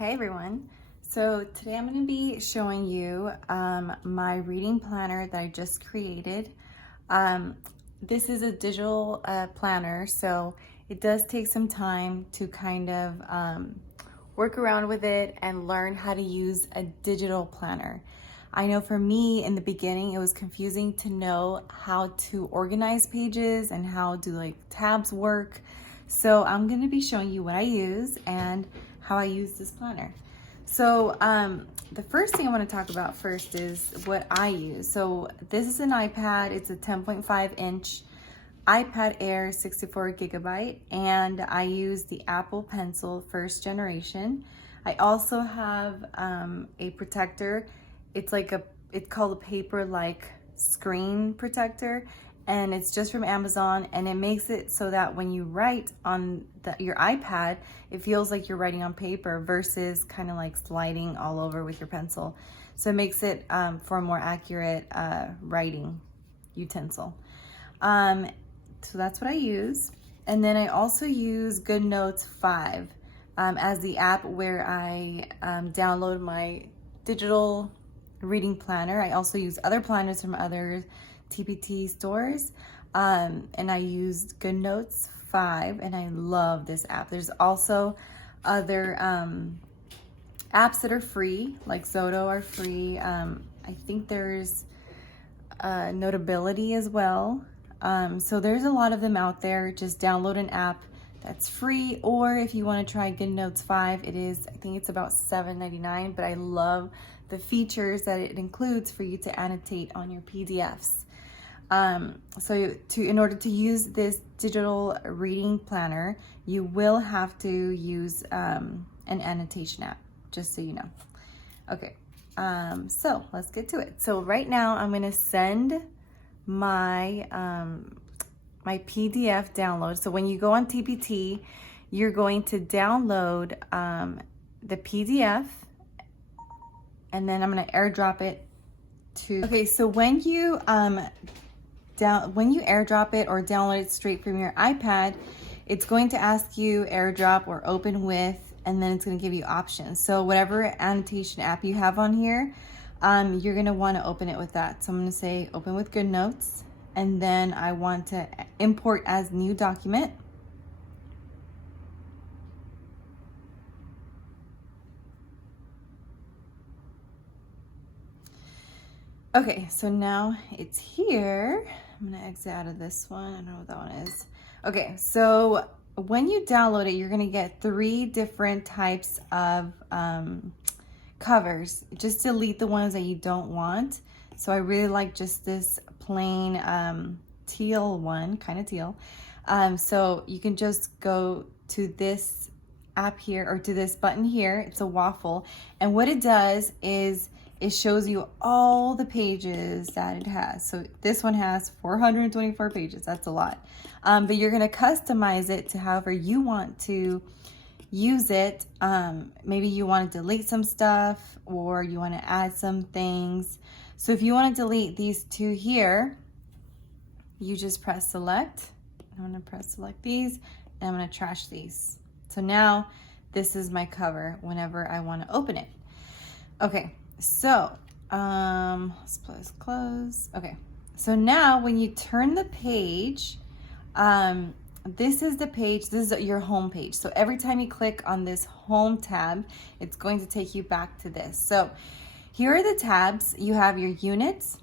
Hey everyone. So today I'm going to be showing you my reading planner that I just created. This is a digital planner, so it does take some time to kind of work around with it and learn how to use a digital planner. I know for me in the beginning it was confusing to know how to organize pages and how do tabs work. So I'm going to be showing you what I use and how I use this planner. So the first thing I want to talk about first is what I use. So this is an iPad. It's a 10.5 inch iPad Air 64 gigabyte, and I use the Apple Pencil first generation. I also have a protector. It's called a paper-like screen protector, and it's just from Amazon, and it makes it so that when you write on your iPad, it feels like you're writing on paper versus kind of like sliding all over with your pencil. So it makes it for a more accurate writing utensil. So that's what I use. And then I also use GoodNotes 5 as the app where I download my digital reading planner. I also use other planners from other TPT stores, and I used GoodNotes 5, and I love this app. There's also other apps that are free, like Zoto are free. I think there's Notability as well. So there's a lot of them out there. Just download an app that's free, or if you want to try GoodNotes 5, I think it's about $7.99, but I love the features that it includes for you to annotate on your PDFs. In order to use this digital reading planner, you will have to use an annotation app, just so you know. Okay, so let's get to it. So right now I'm going to send my my PDF download. So when you go on TPT, you're going to download the PDF, and then I'm going to airdrop it to. Okay, so when you airdrop it or download it straight from your iPad, it's going to ask you airdrop or open with, and then it's going to give you options. So whatever annotation app you have on here, you're going to want to open it with that. So I'm going to say open with GoodNotes, and then I want to import as new document. Okay, so now it's here. I'm gonna exit out of this one. I don't know what that one is. Okay, so when you download it, you're gonna get 3 different types of covers. Just delete the ones that you don't want. So I really like just this plain teal one, kind of teal. So you can just go to this app here, or to this button here. It's a waffle, and what it does is it shows you all the pages that it has. So this one has 424 pages. That's a lot. But you're going to customize it to however you want to use it. Maybe you want to delete some stuff, or you want to add some things. So if you want to delete these 2 here, you just press select. I'm going to press select these, and I'm going to trash these. So now this is my cover whenever I want to open it. Okay. So, let's close. Okay. So now when you turn the page, this is the page, this is your home page. So every time you click on this home tab, it's going to take you back to this. So here are the tabs. You have your units,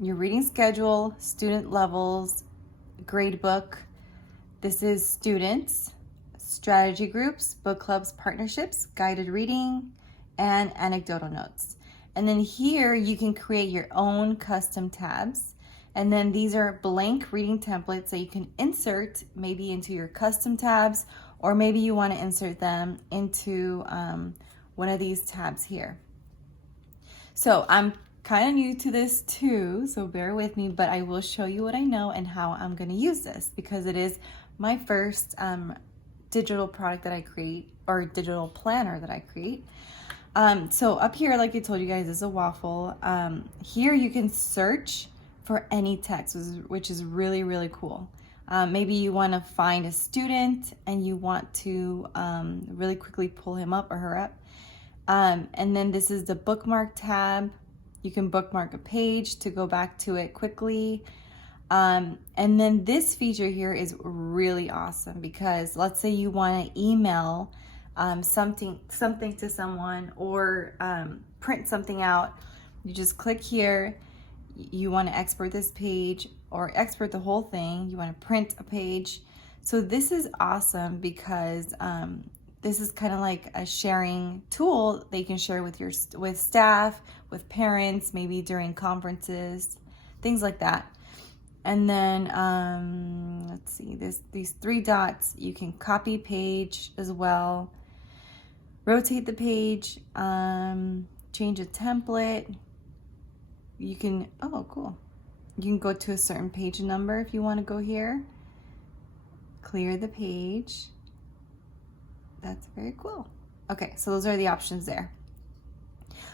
your reading schedule, student levels, gradebook. This is students, strategy groups, book clubs, partnerships, guided reading, and anecdotal notes. And then here you can create your own custom tabs. And then these are blank reading templates that you can insert maybe into your custom tabs, or maybe you want to insert them into one of these tabs here. So I'm kind of new to this too, so bear with me, but I will show you what I know and how I'm going to use this, because it is my first digital product that I create, or digital planner that I create. So up here, like I told you guys, is a waffle. Here you can search for any text, which is really, really cool. Maybe you want to find a student and you want to really quickly pull him up or her up. And then this is the bookmark tab. You can bookmark a page to go back to it quickly. And then this feature here is really awesome because let's say you want to email something to someone or print something out. You just click here. You want to export this page or export the whole thing. You want to print a page. So this is awesome because this is kind of like a sharing tool that you can share with staff, with parents, maybe during conferences, things like that. And then let's see, these 3 dots, you can copy page as well, rotate the page, change a template. You can, oh cool, you can go to a certain page number if you want to go here, clear the page. That's very cool. Okay, so those are the options there.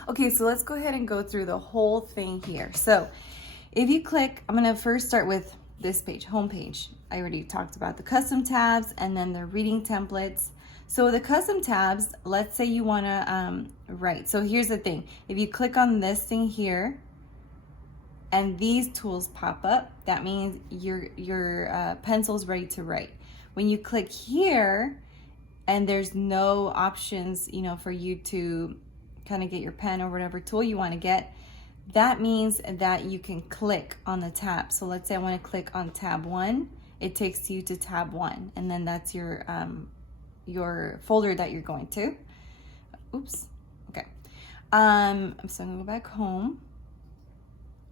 Okay, so let's go ahead and go through the whole thing here. So if you click, I'm gonna first start with this page, home page. I already talked about the custom tabs and then the reading templates. So the custom tabs, let's say you wanna write. So here's the thing, if you click on this thing here and these tools pop up, that means your pencil's ready to write. When you click here, and there's no options, you know, for you to kind of get your pen or whatever tool you want to get, that means that you can click on the tab. So let's say I want to click on tab 1, it takes you to tab 1, and then that's your folder that you're going to. Oops. Okay. So I'm gonna go back home,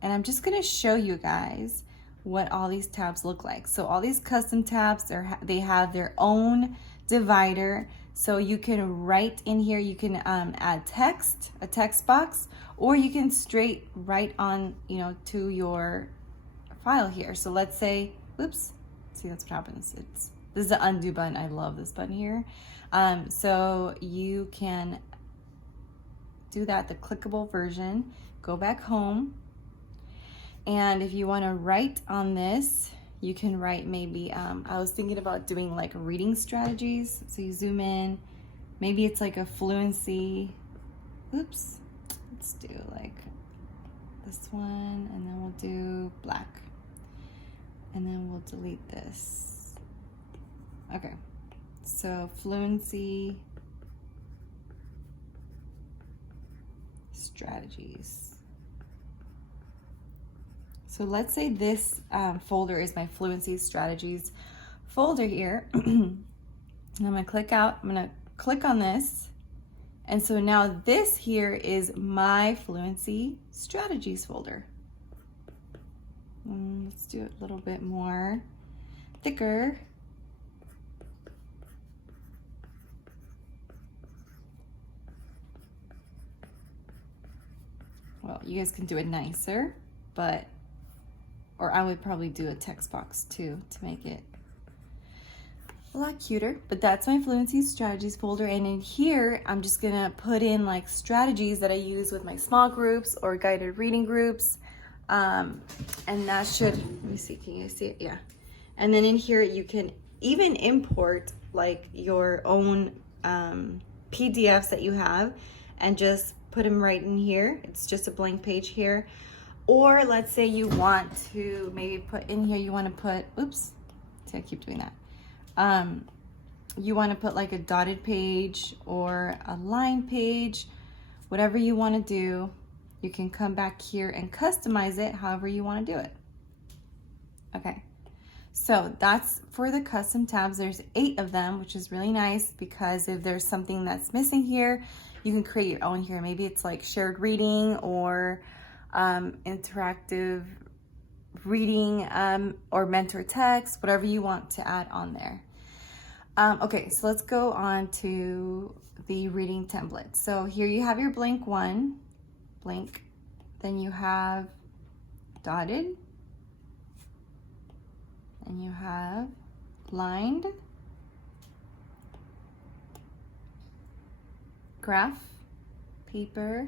and I'm just gonna show you guys what all these tabs look like. So all these custom tabs, they have their own divider, so you can write in here. You can add text, a text box, or you can straight write on, you know, to your file here. So let's say, oops, see, that's what happens. This is the undo button. I love this button here. So you can do that, the clickable version. Go back home, and if you want to write on this, you can write maybe, I was thinking about doing like reading strategies. So you zoom in, maybe it's like a fluency, oops, let's do like this one, and then we'll do black, and then we'll delete this. Okay, so fluency strategies. So let's say this folder is my fluency strategies folder here. And I'm gonna click out, I'm gonna click on this. And so now this here is my fluency strategies folder. Let's do it a little bit more thicker. Well, you guys can do it nicer, but or I would probably do a text box too to make it a lot cuter. But that's my fluency strategies folder, and in here I'm just gonna put in like strategies that I use with my small groups or guided reading groups, and that should, let me see, can you see it? Yeah. And then in here you can even import like your own PDFs that you have and just put them right in here. It's just a blank page here. Or let's say you want to maybe put in here, you want to put, oops, see, I keep doing that. You want to put like a dotted page or a line page, whatever you want to do. You can come back here and customize it however you want to do it. Okay, so that's for the custom tabs. There's 8 of them, which is really nice because if there's something that's missing here, you can create your own here. Maybe it's like shared reading or interactive reading or mentor text, whatever you want to add on there. Okay, so let's go on to the reading template. So here you have your blank one, blank, then you have dotted, and you have lined, graph, paper,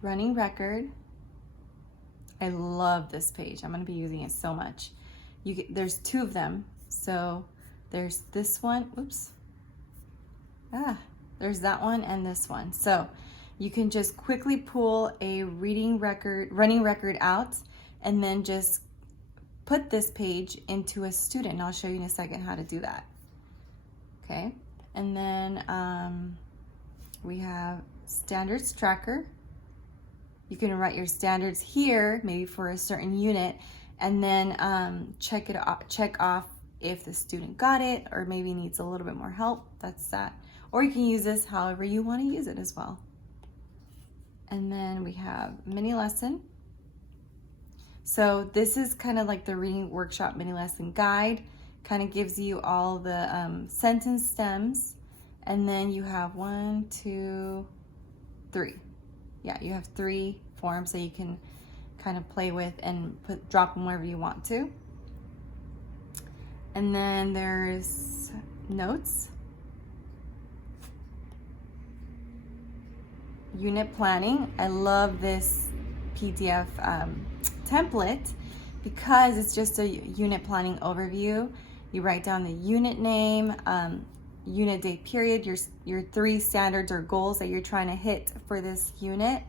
running record. I love this page. I'm going to be using it so much. There's 2 of them. So there's this one. Oops. There's that one and this one. So you can just quickly pull a running record out and then just put this page into a student. And I'll show you in a second how to do that. Okay, and then we have standards tracker. You can write your standards here, maybe for a certain unit, and then check off if the student got it or maybe needs a little bit more help. That's that. Or you can use this however you want to use it as well. And then we have mini lesson. So this is kind of like the reading workshop mini lesson guide. Kind of gives you all the sentence stems. And then you have 1, 2, 3. Yeah, you have 3 forms that you can kind of play with and drop them wherever you want to. And then there's notes, unit planning. I love this PDF template because it's just a unit planning overview. You write down the unit name, unit date period, your 3 standards or goals that you're trying to hit for this unit.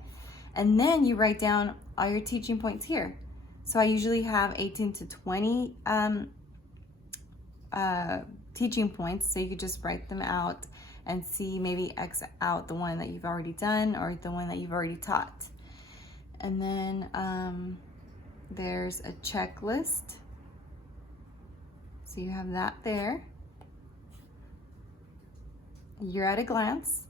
And then you write down all your teaching points here. So I usually have 18 to 20 teaching points. So you could just write them out and see, maybe X out the one that you've already done or the one that you've already taught. And then there's a checklist. So you have that there. Year at a glance.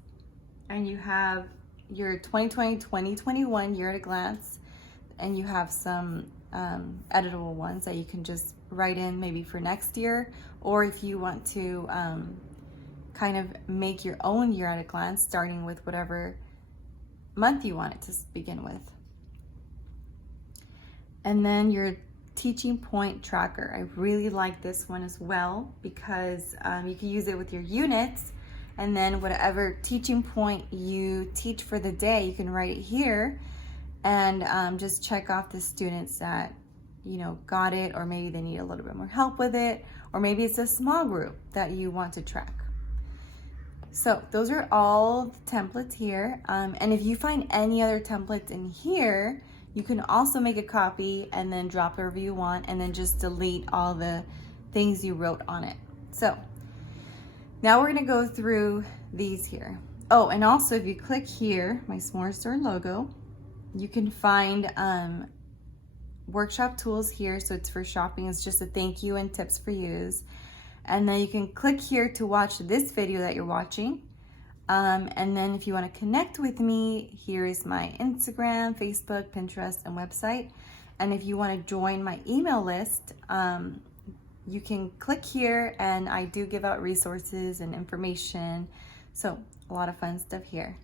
And you have your 2020-2021 year at a glance. And you have some editable ones that you can just write in maybe for next year. Or if you want to kind of make your own year at a glance, starting with whatever month you want it to begin with. And then your teaching point tracker. I really like this one as well because you can use it with your units, and then whatever teaching point you teach for the day, you can write it here and just check off the students that got it, or maybe they need a little bit more help with it, or maybe it's a small group that you want to track. So those are all the templates here. And if you find any other templates in here, you can also make a copy and then drop it wherever you want, and then just delete all the things you wrote on it. So now we're gonna go through these here. Oh, and also if you click here, my S'more Store logo, you can find workshop tools here. So it's for shopping. It's just a thank you and tips for use. And then you can click here to watch this video that you're watching. And then if you want to connect with me, here is my Instagram, Facebook, Pinterest, and website. And if you want to join my email list, you can click here, and I do give out resources and information. So a lot of fun stuff here.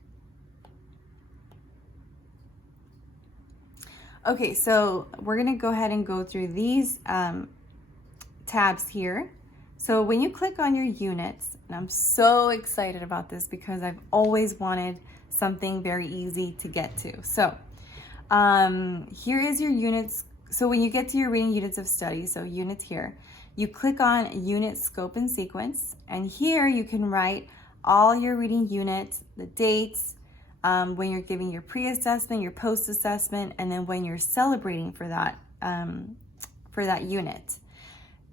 Okay, so we're gonna go ahead and go through these tabs here. So when you click on your units, and I'm so excited about this because I've always wanted something very easy to get to. So here is your units. So when you get to your reading units of study, so units here, you click on unit scope and sequence, and here you can write all your reading units, the dates, when you're giving your pre-assessment, your post-assessment, and then when you're celebrating for that unit.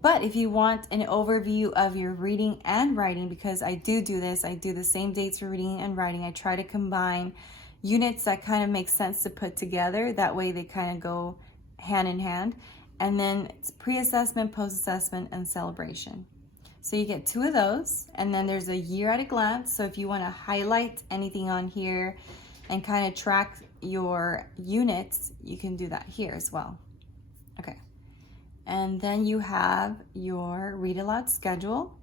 But if you want an overview of your reading and writing, because I do this, I do the same dates for reading and writing. I try to combine units that kind of make sense to put together. That way they kind of go hand in hand. And then it's pre-assessment, post-assessment, and celebration. So you get 2 of those. And then there's a year at a glance. So if you want to highlight anything on here and kind of track your units, you can do that here as well. Okay. And then you have your read aloud schedule.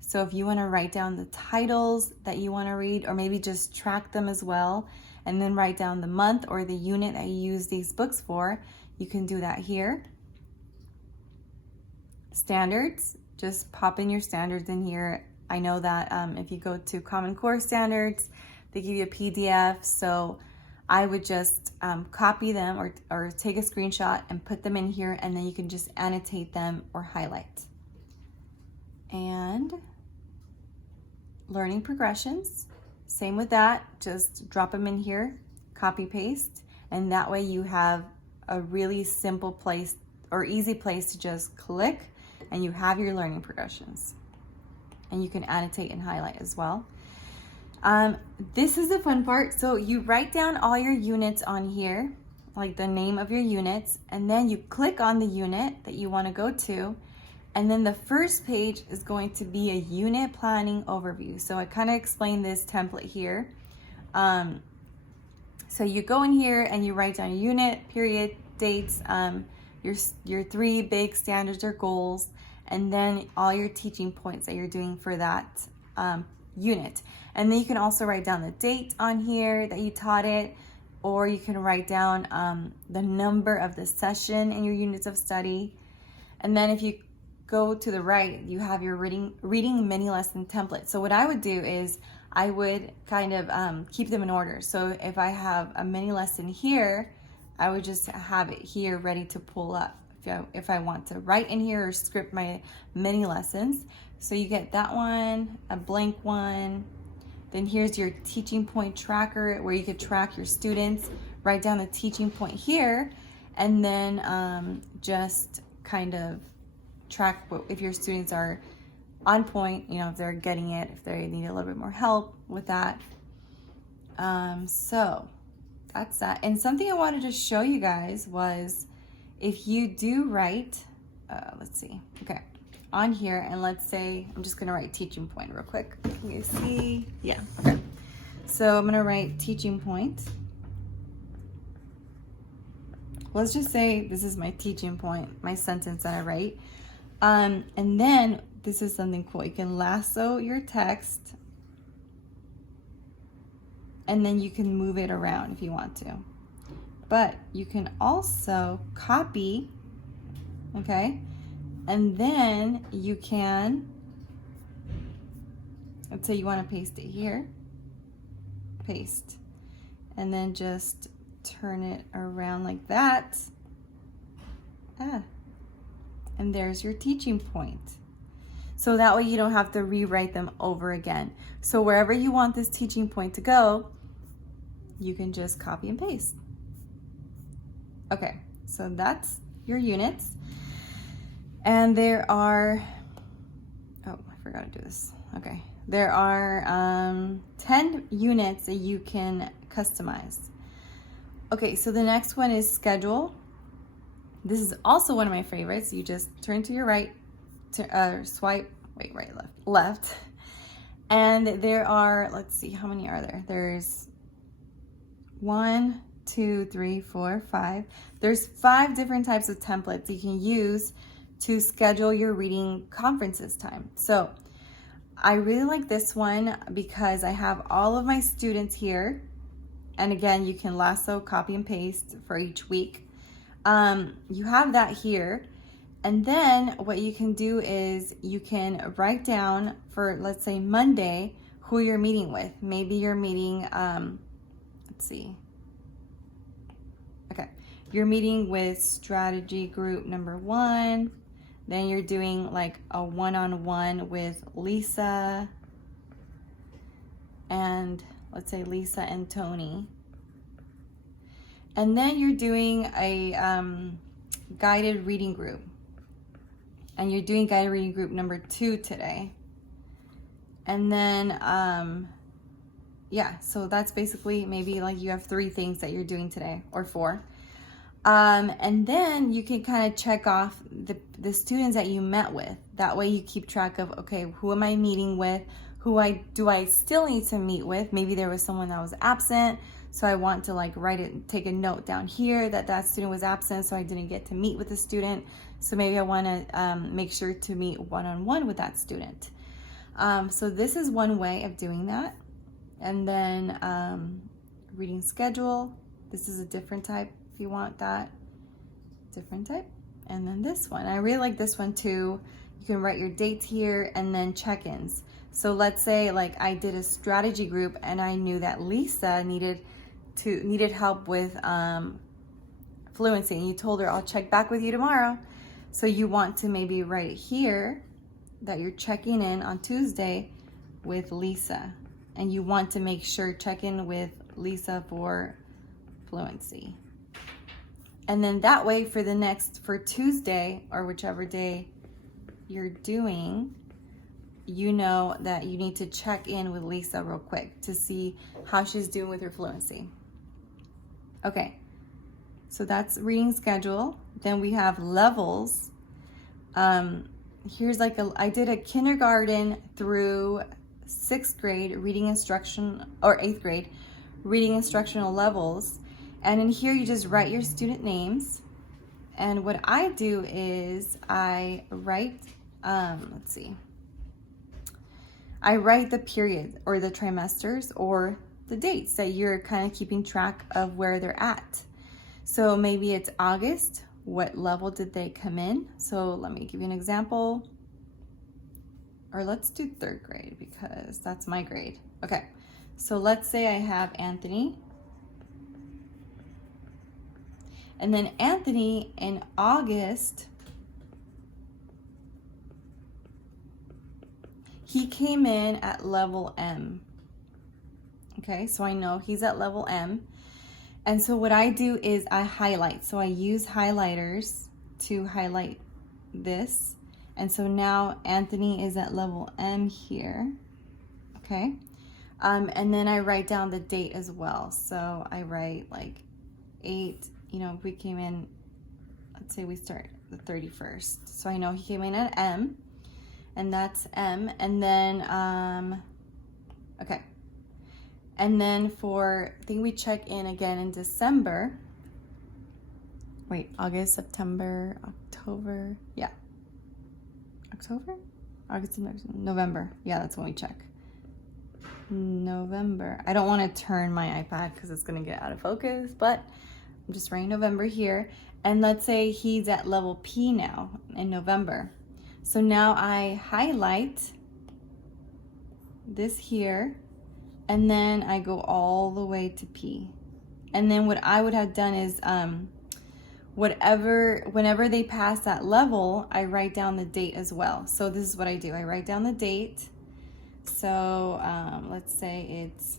So if you want to write down the titles that you want to read, or maybe just track them as well, and then write down the month or the unit that you use these books for, you can do that here. Standards, just pop in your standards in here. I know that if you go to Common Core Standards, they give you a PDF. So I would just copy them or take a screenshot and put them in here, and then you can just annotate them or highlight. And learning progressions. Same with that, just drop them in here, copy paste, and that way you have a really simple place or easy place to just click and you have your learning progressions. And you can annotate and highlight as well. This is the fun part. So you write down all your units on here, like the name of your units, and then you click on the unit that you want to go to. And then the first page is going to be a unit planning overview. So I kind of explained this template here. So you go in here and you write down unit, period, dates, your 3 big standards or goals, and then all your teaching points that you're doing for that unit. And then you can also write down the date on here that you taught it, or you can write down the number of the session in your units of study. And then if you go to the right, you have your reading mini lesson template. So what I would do is I would kind of keep them in order. So if I have a mini lesson here, I would just have it here ready to pull up if I want to write in here or script my mini lessons. So you get that one, a blank one. Then here's your teaching point tracker where you could track your students, write down the teaching point here, and then just kind of track if your students are on point, you know, if they're getting it, if they need a little bit more help with that. So that's that. And something I wanted to show you guys was if you do write, let's see, okay, on here, and let's say, I'm just gonna write teaching point real quick. Can you see? Yeah, okay. So I'm gonna write teaching point. Let's just say this is my teaching point, my sentence that I write. And then this is something cool. You can lasso your text and then you can move it around if you want to. But you can also copy, okay? And then you can, let's say you want to paste it here, paste, and then just turn it around like that. And there's your teaching point. So that way you don't have to rewrite them over again. So wherever you want this teaching point to go, you can just copy and paste. Okay, so that's your units. And there are, oh, I forgot to do this. Okay, there are 10 units that you can customize. Okay, so the next one is schedule. This is also one of my favorites. You just turn to your right, swipe, wait, right, left. And there are, let's see, how many are there? There's 1, 2, 3, 4, 5. There's 5 different types of templates you can use to schedule your reading conferences time. So I really like this one because I have all of my students here. And again, you can lasso, copy and paste for each week. You have that here. And then what you can do is you can write down for, let's say, Monday, who you're meeting with. Maybe you're meeting, let's see. Okay, you're meeting with strategy group number 1. Then you're doing like a one-on-one with Lisa and let's say Lisa and Tony. And then you're doing a guided reading group. And you're doing guided reading group number 2 today. And then, yeah, so that's basically maybe like you have 3 things that you're doing today or 4. And then you can kind of check off the students that you met with. That way you keep track of, okay, who am I meeting with? Do I still need to meet with? Maybe there was someone that was absent. So I want to like write it, take a note down here that student was absent, so I didn't get to meet with the student. So maybe I want to make sure to meet one-on-one with that student. So this is one way of doing that. And then reading schedule. This is a different type if you want that. Different type. And then this one. I really like this one too. You can write your dates here and then check-ins. So let's say like I did a strategy group and I knew that Lisa needed help with fluency, and you told her, I'll check back with you tomorrow. So you want to maybe write here that you're checking in on Tuesday with Lisa, and you want to make sure check in with Lisa for fluency. And then that way for Tuesday or whichever day you're doing, you know that you need to check in with Lisa real quick to see how she's doing with her fluency. Okay, so that's reading schedule. Then we have levels. Here's I did a kindergarten through 6th grade reading instruction, or 8th grade reading instructional levels. And in here you just write your student names. And what I do is I write, I write the period or the trimesters or the dates that you're kind of keeping track of where they're at. So maybe it's August. What level did they come in? So let me give you an example. Or let's do 3rd grade because that's my grade. Okay, so let's say I have Anthony. And then Anthony in August, he came in at level M. Okay, so I know he's at level M. And so what I do is I highlight. So I use highlighters to highlight this. And so now Anthony is at level M here. Okay. And then I write down the date as well. So I write like 8, if we came in, let's say we start the 31st. So I know he came in at M, and that's M. And then, okay. And then I think we check in again in December. Wait, August, September, October. Yeah. October? August, November. Yeah, that's when we check. November. I don't want to turn my iPad because it's going to get out of focus, but I'm just writing November here. And let's say he's at level P now in November. So now I highlight this here, and then I go all the way to P. And then what I would have done is whenever they pass that level, I write down the date as well. So this is what I do. I write down the date. So let's say it's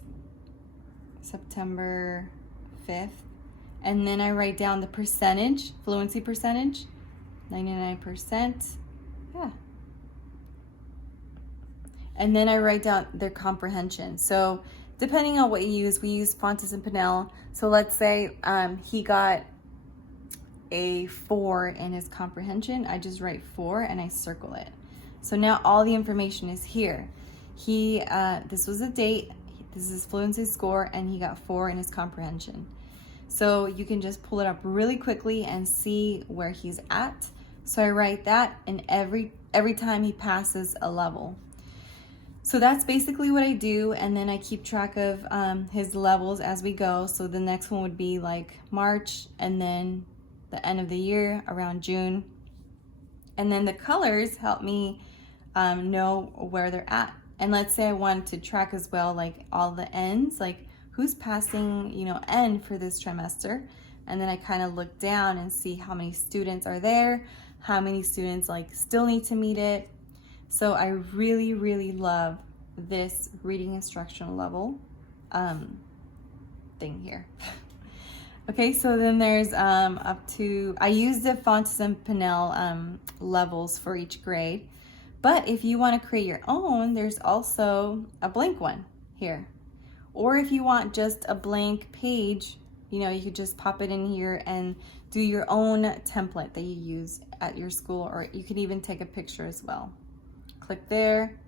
September 5th. And then I write down the percentage, fluency percentage, 99%. Yeah. And then I write down their comprehension. So depending on what you use, we use Fontes and Pinnell. So let's say he got a 4 in his comprehension. I just write 4 and I circle it. So now all the information is here. This was a date, this is his fluency score, and he got 4 in his comprehension. So you can just pull it up really quickly and see where he's at. So I write that in every time he passes a level. So that's basically what I do, and then I keep track of his levels as we go. So the next one would be like March, and then the end of the year around June. And then the colors help me know where they're at. And let's say I want to track as well, like all the ends, like who's passing, N for this trimester. And then I kind of look down and see how many students are there, how many students still need to meet it. So I really, really love this reading instructional level thing here. Okay, so then there's I use the Fontes and Pinnell levels for each grade. But if you want to create your own, there's also a blank one here. Or if you want just a blank page, you could just pop it in here and do your own template that you use at your school, or you can even take a picture as well. Click there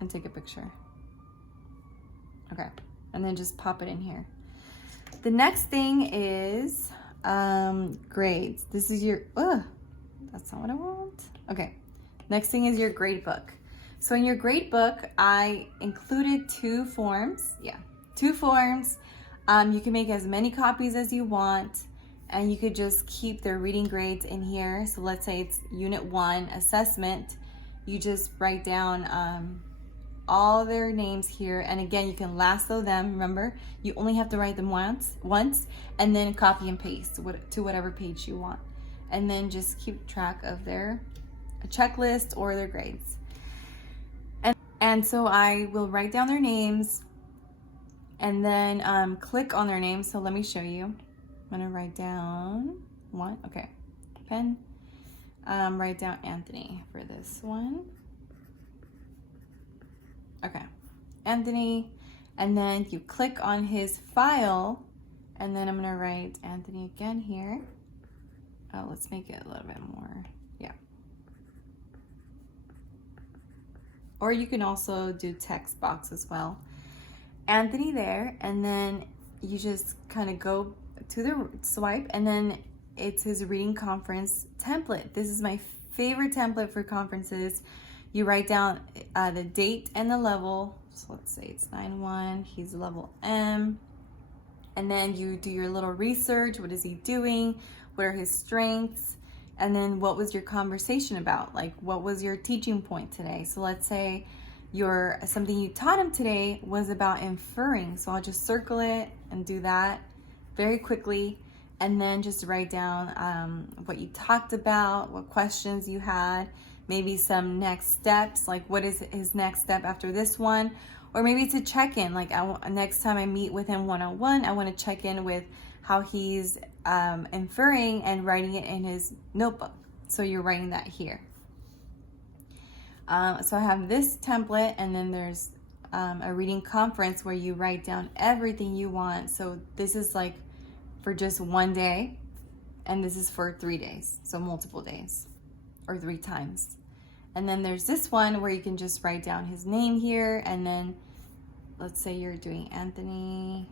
and take a picture. Okay, and then just pop it in here. The next thing is grades. This is your, that's not what I want. Okay, next thing is your grade book. So in your grade book, I included 2 forms. Yeah, 2 forms. You can make as many copies as you want, and you could just keep their reading grades in here. So let's say it's Unit 1 assessment. You just write down all their names here. And again, you can lasso them. Remember, you only have to write them once, and then copy and paste to whatever page you want. And then just keep track of their checklist or their grades. And so I will write down their names and then click on their names. So let me show you. I'm gonna write down one, okay, pen. Write down Anthony for this one. Okay, Anthony, and then you click on his file, and then I'm gonna write Anthony again here. Oh, let's make it a little bit more, yeah. Or you can also do text box as well. Anthony there, and then you just kind of go to the swipe, and then it's his reading conference template. This is my favorite template for conferences. You write down the date and the level. So let's say it's 9-1, he's level M. And then you do your little research. What is he doing? What are his strengths? And then what was your conversation about? Like, what was your teaching point today? So let's say something you taught him today was about inferring. So I'll just circle it and do that very quickly. And then just write down what you talked about, what questions you had, maybe some next steps, like what is his next step after this one, or maybe it's a check-in, like next time I meet with him one-on-one, I want to check in with how he's inferring and writing it in his notebook. So you're writing that here. So I have this template, and then there's a reading conference where you write down everything you want. So this is like for just one day, and this is for 3 days, so multiple days or 3 times. And then there's this one where you can just write down his name here, and then let's say you're doing Anthony,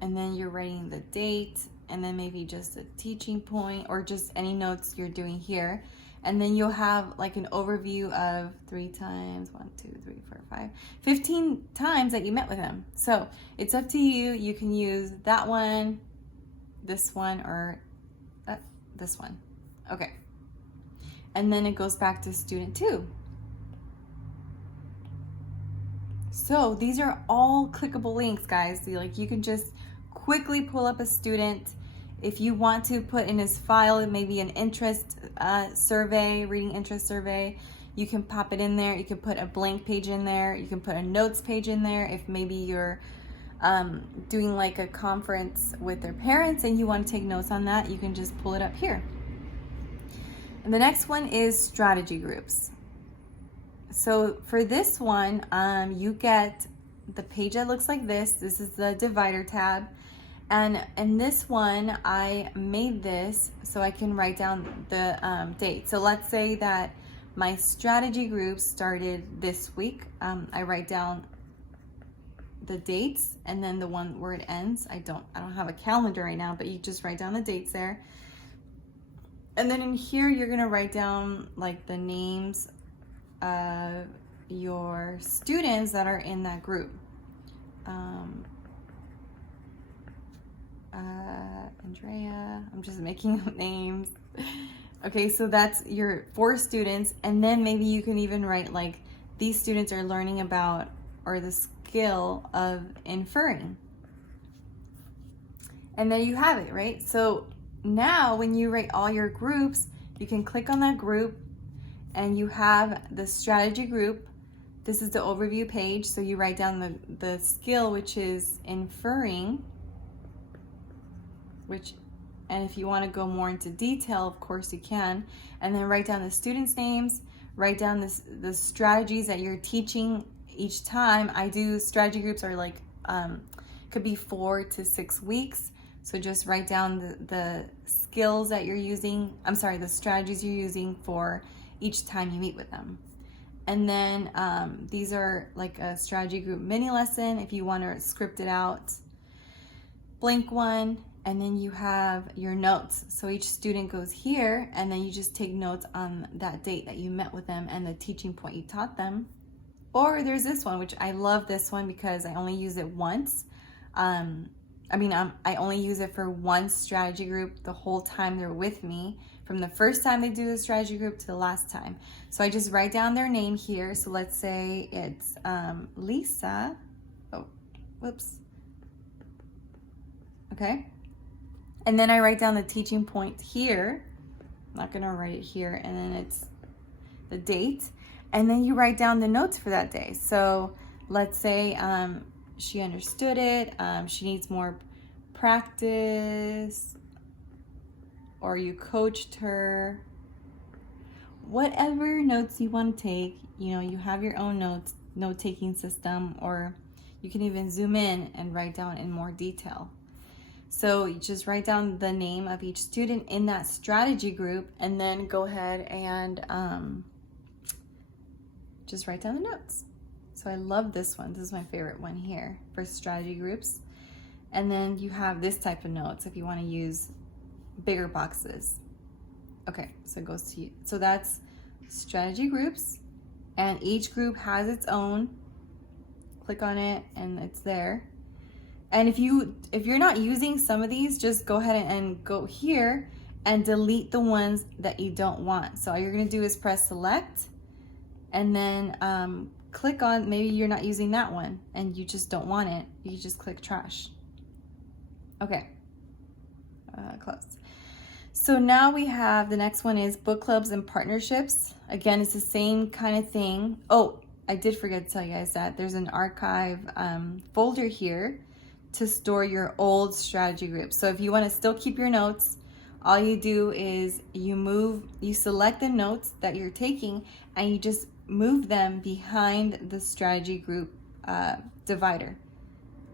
and then you're writing the date, and then maybe just a teaching point or just any notes you're doing here. And then you'll have like an overview of 3 times, 1, 2, 3, 4, 5, 15 times that you met with him. So it's up to you. You can use that one, this one, or this one. Okay. And then it goes back to student 2. So these are all clickable links, guys. So like you can just quickly pull up a student. If you want to put in his file, maybe an interest survey, reading interest survey, you can pop it in there. You can put a blank page in there. You can put a notes page in there. If maybe you're doing like a conference with their parents and you want to take notes on that, you can just pull it up here. And the next one is strategy groups. So for this one, you get the page that looks like this. This is the divider tab. And in this one, I made this so I can write down the date. So let's say that my strategy group started this week. I write down the dates and then the one where it ends. I don't have a calendar right now, but you just write down the dates there. And then in here, you're gonna write down like the names of your students that are in that group. Andrea, I'm just making up names. Okay, so that's your 4 students, and then maybe you can even write like these students are learning about or the skill of inferring. And there you have it, right? So now when you write all your groups, you can click on that group and you have the strategy group. This is the overview page. So you write down the skill, which is inferring, and if you want to go more into detail, of course you can. And then write down the students' names, write down the strategies that you're teaching each time. I do strategy groups are like, could be 4 to 6 weeks. So just write down the skills that you're using, the strategies you're using for each time you meet with them. And then these are like a strategy group mini lesson if you want to script it out. Blank one, and then you have your notes. So each student goes here, and then you just take notes on that date that you met with them and the teaching point you taught them. Or there's this one, which I love this one because I only use it once. I only use it for one strategy group the whole time they're with me, from the first time they do the strategy group to the last time. So I just write down their name here. So let's say it's Lisa. Oh, whoops. Okay. And then I write down the teaching point here. I'm not gonna write it here. And then it's the date. And then you write down the notes for that day. So let's say she understood it, she needs more practice, or you coached her. Whatever notes you want to take, you know, you have your own note-taking system, or you can even zoom in and write down in more detail. So you just write down the name of each student in that strategy group, and then go ahead and just write down the notes. So I love this one. This is my favorite one here for strategy groups. And then you have this type of notes if you want to use bigger boxes. Okay, so it goes to you. So that's strategy groups, and each group has its own. Click on it and it's there. And if you're not using some of these, just go ahead and go here and delete the ones that you don't want. So all you're gonna do is press select, and then click on, maybe you're not using that one and you just don't want it. You just click trash. Okay, close. So now we have, the next one is book clubs and partnerships. Again, it's the same kind of thing. Oh, I did forget to tell you guys that there's an archive folder here to store your old strategy groups. So if you want to still keep your notes, all you do is you select the notes that you're taking, and you just move them behind the strategy group divider,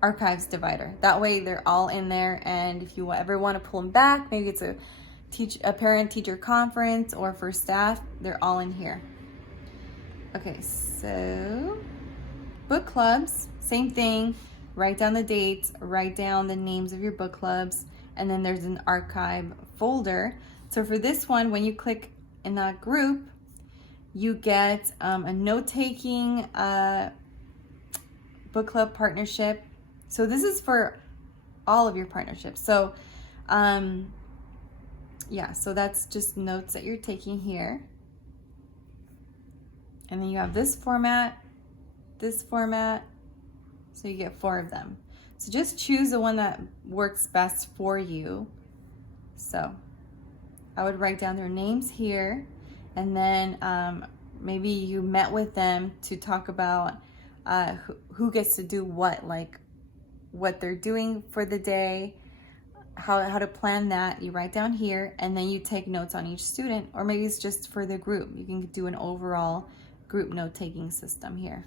archives divider. That way they're all in there, and if you ever want to pull them back, maybe it's a parent-teacher conference or for staff, they're all in here. Okay, so book clubs, same thing. Write down the dates, write down the names of your book clubs, and then there's an archive folder. So for this one, when you click in that group, you get a note-taking book club partnership. So this is for all of your partnerships. So yeah, so that's just notes that you're taking here. And then you have this format, so you get 4 of them. So just choose the one that works best for you. So I would write down their names here, and then maybe you met with them to talk about who gets to do what, like what they're doing for the day, how to plan that. You write down here, and then you take notes on each student, or maybe it's just for the group. You can do an overall group note-taking system here.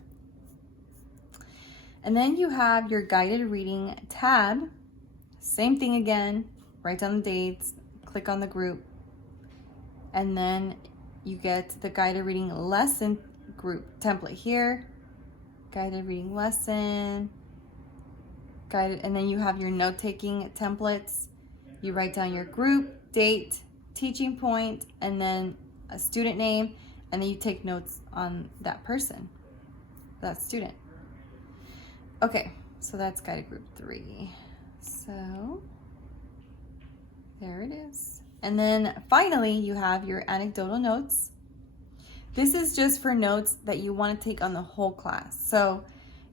And then you have your guided reading tab. Same thing again, write down the dates, click on the group, and then you get the guided reading lesson group template here, guided reading lesson, guided, and then you have your note-taking templates. You write down your group, date, teaching point, and then a student name, and then you take notes on that person, that student. Okay, so that's guided group 3. So there it is. And then finally, you have your anecdotal notes. This is just for notes that you want to take on the whole class. So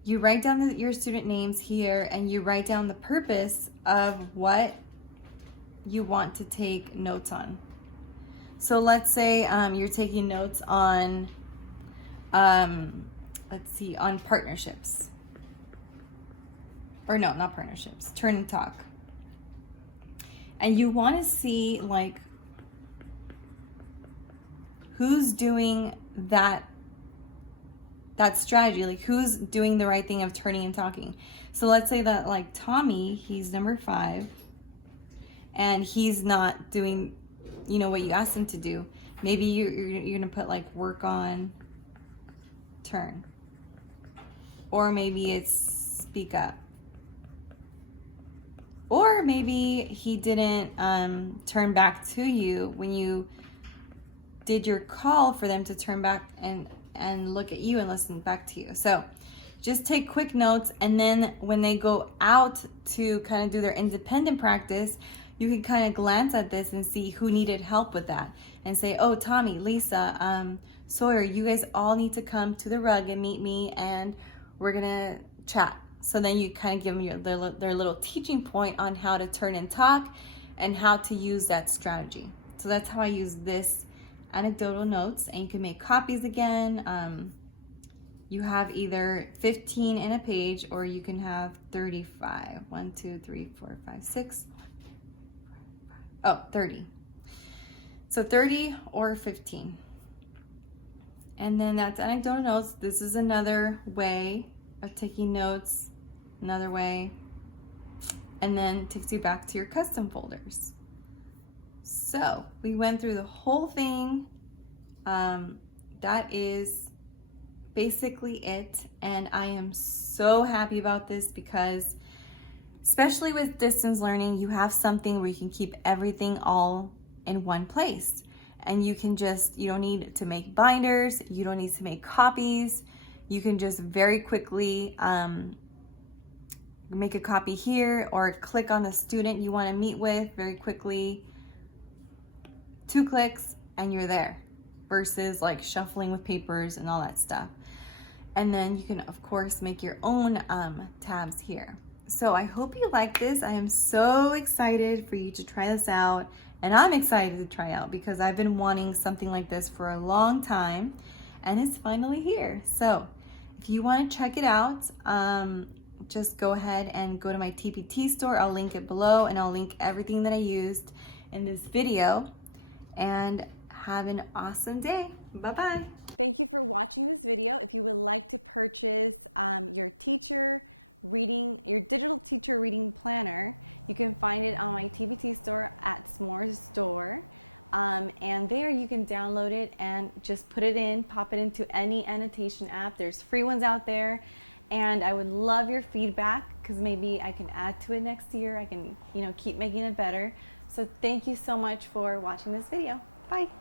you write down your student names here, and you write down the purpose of what you want to take notes on. So let's say you're taking notes on, let's see, on partnerships. Or no, not partnerships, turn and talk. And you want to see like who's doing that strategy, like who's doing the right thing of turning and talking. So let's say that like Tommy, he's number 5, and he's not doing, you know, what you asked him to do. Maybe you're gonna put like work on, turn. Or maybe it's speak up. Or maybe he didn't turn back to you when you did your call for them to turn back and look at you and listen back to you. So just take quick notes, and then when they go out to kind of do their independent practice, you can kind of glance at this and see who needed help with that and say, oh, Tommy, Lisa, Sawyer, you guys all need to come to the rug and meet me, and we're gonna chat. So then you kind of give them their little teaching point on how to turn and talk and how to use that strategy. So that's how I use this anecdotal notes, and you can make copies again. You have either 15 in a page, or you can have 35. 1, 2, 3, 4, 5, 6. Oh, 30. So 30 or 15. And then that's anecdotal notes. This is another way of taking notes, another way, and then takes you back to your custom folders. So we went through the whole thing. That is basically it, and I am so happy about this because especially with distance learning, you have something where you can keep everything all in one place. And you can just, you don't need to make binders, you don't need to make copies. You can just very quickly make a copy here, or click on the student you want to meet with very quickly. 2 clicks and you're there, versus like shuffling with papers and all that stuff. And then you can of course make your own tabs here. So I hope you like this. I am so excited for you to try this out. And I'm excited to try out because I've been wanting something like this for a long time, and it's finally here. So if you want to check it out, just go ahead and go to my TPT store. I'll link it below, and I'll link everything that I used in this video. And have an awesome day. Bye-bye.